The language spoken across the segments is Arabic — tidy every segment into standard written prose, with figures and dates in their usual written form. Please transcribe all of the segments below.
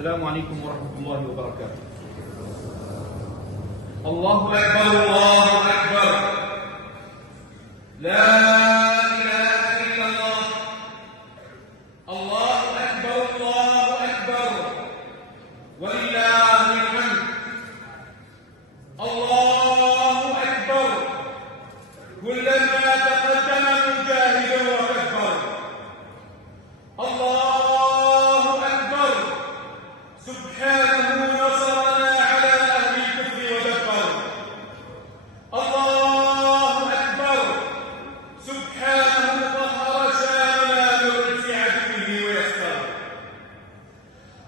السلام عليكم ورحمة الله وبركاته. الله أكبر الله أكبر، لا إله إلا الله. الله أكبر الله أكبر، ولله الحمد. الله أكبر، كلما تقدم مجاهد وكبر. الله أكبر، سبحانه نصرنا على أهل الكفر ودبر. الله أكبر، سبحانه طهر شامنا من رجس عدوه ويسر.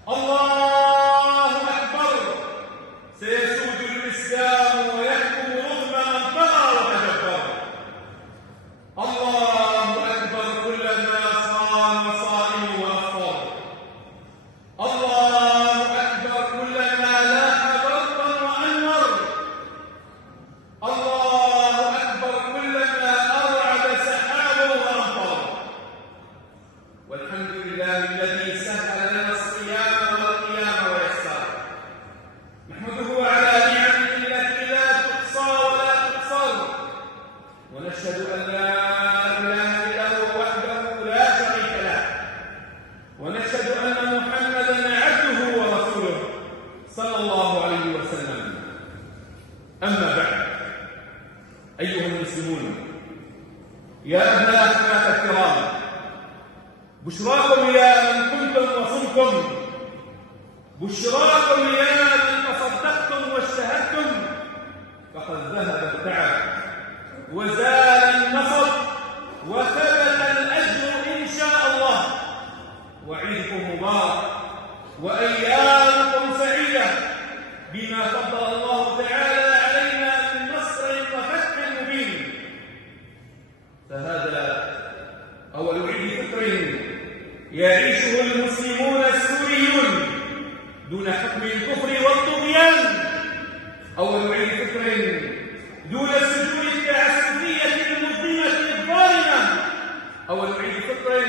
الله أكبر، سيسود الإسلام ويحكم رغم من طغى وتجبر. الله أكبر، كلما صام صائم وأفطر. الله أكبر، كلما لاح برقا وأنور. الله أكبر، كلما أرعد سحابا وأمطر. والحمد لله الذي سهل لنا الصيام والقيام ويسر. نحمده على نعمه التي لا تحصى ولا تقصر، ونشهد أن لا إله إلا هو وحده لا شريك له، ونشهد أن محمدا عبده ورسوله صلى الله عليه وسلم. أما بعد، أيها المسلمون، يا أبناء أخوات الكرام، بشراكم يا من كنتم وصمتم، بشراكم يا من تصدقتم واجتهدتم، فقد ذهب التعب وزال النصب وثبت الأجر إن شاء الله. وعيدكم مبارك وأيامكم سعيدة بما فضل الله تعالى علينا من نصر وفتح مبين. فهذا أول عيد فطر يعيشه المسلمون السوريون دون حكم الكفر والطغيان، أول عيد فطر دون السجون التعسفية المظلمة الظالمة، أول عيد فطر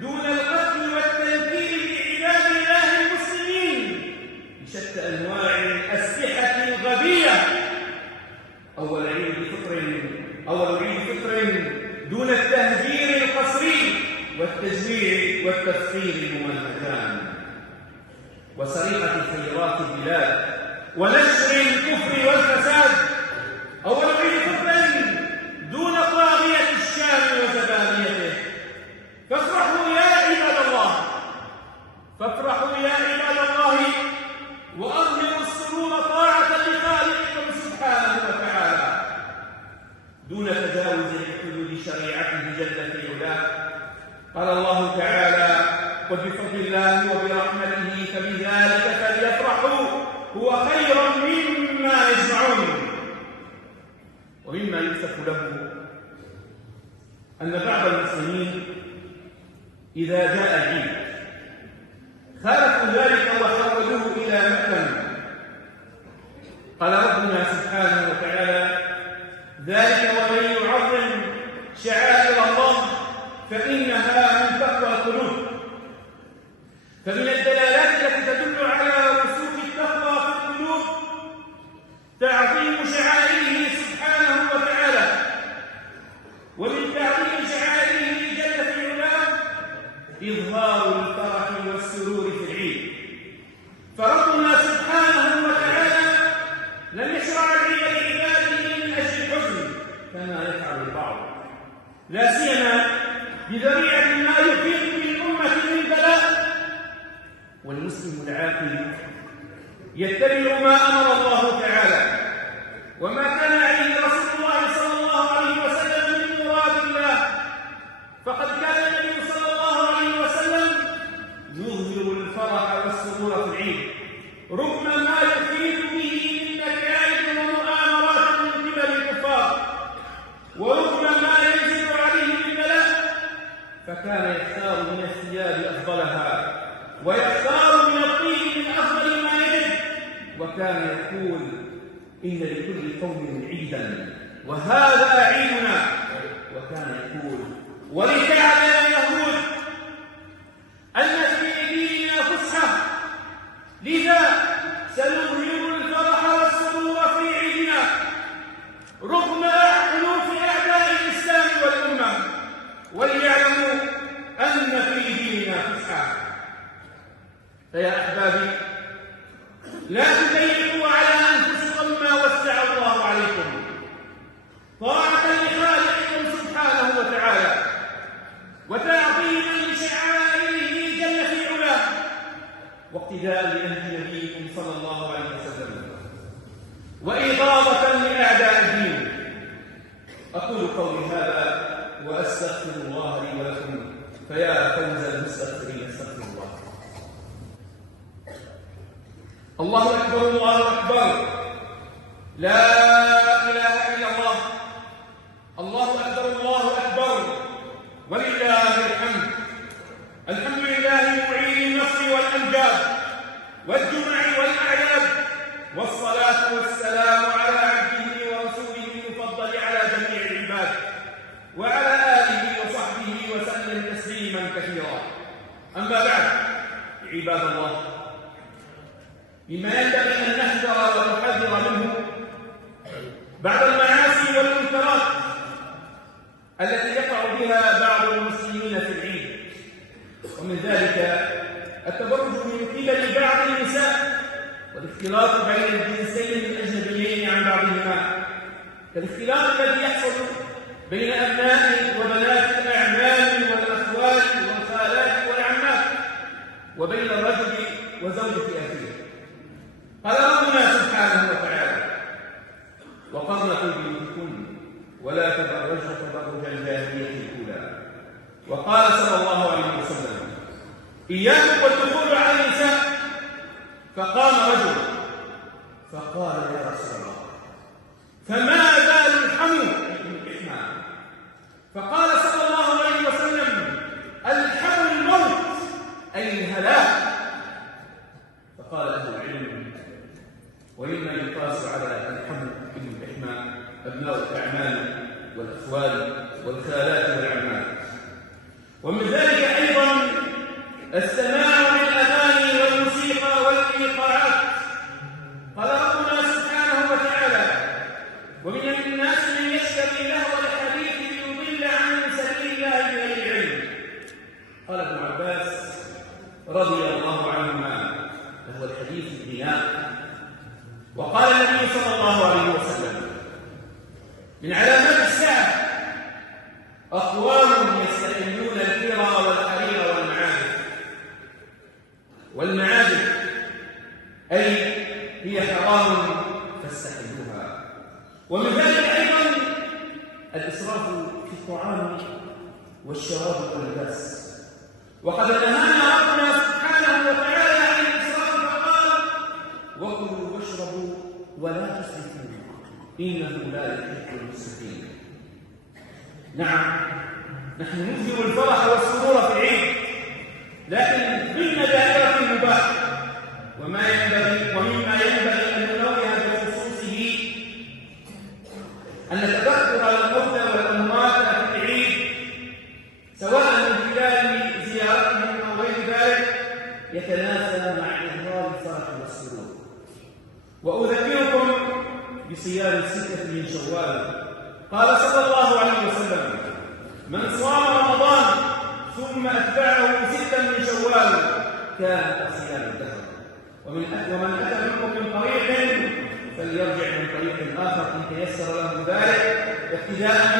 دون القتل والتنكيل لعباد الله المسلمين بشتى أنواع الأسلحة الغبية، أول عيد فطر دون التهجير القسري والتجويع والتفخير الممنهجان وسرقة خيرات البلاد ونشر الكفر والفساد، أول عيد فطر دون طاغية الشام وزبانيته. فافرحوا يا عباد الله، فافرحوا يا عباد الله، وأظهروا السرور طاعة لخالقكم سبحانه وتعالى دون تجاوز لحدود شريعته جل في علاه. قال الله تعالى: قل بفضل الله وبرحمته فبذلك فليفرحوا هو خير مما يجمعون. ومما يؤسف له أن بعض المسلمين إذا جاء العيد خالفوا ذلك وحولوه إلى مأثم. قال ربنا سبحانه وتعالى: ذلك ومن يعظم شعائر الله فإنها من تقوى القلوب. فمن الدلالات التي تدل على رسوخ التقوى في القلوب تعظيم شعائره سبحانه وتعالى، ومن تعظيم شعائره جل في علاه إظهار الفرح والسرور في العيد. فربنا سبحانه وتعالى لم يشرع العيد لعباده من أجل الحزن كما يفعل البعض، لا سيما بذريعة ما يفيد بالأمة من بلاء. والمسلم العاقل يتبع ما أمر الله تعالى وما كان عليه رسول الله صلى الله عليه وسلم من مراد الله. فقد كان النبي صلى الله عليه وسلم يظهر الفرح والسرور في العيد رغم ما يفيد به من مكائد ومؤامرات من قبل الكفار، ورغم ما ينزل عليه من بلاء. فكان يختار من الثياب أفضلها ويختار من الطيب من أفضل ما يجد، وكان يقول: إن لكل قوم عيدا وهذا عيدنا. وكان يقول: ولتعلم اليهود أن في ديننا فسحة فيا أحبابي، لا تضيقوا على أنفسكم ما وسع الله عليكم طاعة لخالقكم سبحانه وتعالى، وتعظيما لشعائره جل في علاه، واقتداء لنهج نبيكم صلى الله عليه وسلم، وإغاظة لأعداء الدين. أقول قولي هذا وأستغفر الله لي ولكم، فيا فوز المستغفرين، استغفر الله. الله أكبر، الله أكبر، لا إله إلا الله، الله أكبر، الله أكبر، ولله الحمد. الحمد لله معين النصر والأمجاد والجمع والأعياد، والصلاة والسلام على عبده ورسوله المفضل على جميع العباد، وعلى آله وصحبه وسلم تسليما كثيرا. أما بعد، عباد الله، مما ينبغي أن نحذر ونحذر منه بعد المعاصي والمنكرات التي يقع بها بعض المسلمين في العيد، ومن ذلك التبرج من قبل بعض النساء والاختلاط بين الجنسين الأجنبيين عن بعضهما، كالاختلاط الذي يحصل بين أبناء وبنات الأعمام والأخوال والخالات والعمات، وبين الرجل وزوجة أخيه. قال ربنا سبحانه وتعالى: وقرن في بيوتكن ولا تبرجن تبرج الجاهلية الأولى. وقال صلى الله عليه وسلم: إياكم والدخول على النساء. فقام رجل فقال: يا رسول الله، فما بال الحمو؟ فقال صلى الله عليه وسلم: الحمو الموت، أي الهلاك. فقال أهل العلم: ومما يقاس على الحمو بن الإحماء أبناء الأعمام والأخوال والخالات والعمات. ومن ذلك أيضا السماع للأغاني والموسيقى والإيقاعات. قال ربنا سبحانه وتعالى: ومن الناس من يشتري لهو الحديث ليضل عن سبيل الله بغير علم. قال ابن عباس رضي الله عنهما: لهو الحديث الغناء. وقال النبي صلى الله عليه وسلم: من علامات الساعة أقوام يستحلون الحرى والحرير والمعازف. والمعازف أي هي حرام فاستحلوها. ومن ذلك أيضا الإسراف في الطعام والشراب واللباس. وقد نهانا ربنا سبحانه وتعالى عن الإسراف فقال: وكلوا واشربوا ولا تسرفوا إنه لا يحب المسرفين. نعم، نحن نظهر الفرح والسرور في العيد، لكن ضمن دائرة المباح. ومما ينبغي أن ننوه بخصوصه أن تذكر الموتى والأموات في العيد، سواء من خلال زيارتهم أو غير ذلك، يتناسى مع إظهار الفرح والسرور. وأذكركم بصيام 6 من شوال. قال صلى الله عليه وسلم: من صام رمضان ثم أتبعه 6 من شوال كان كصيام الدهر. ومن أتى منكم من طريق فليرجع من طريق آخر إن تيسر له ذلك، اقتداء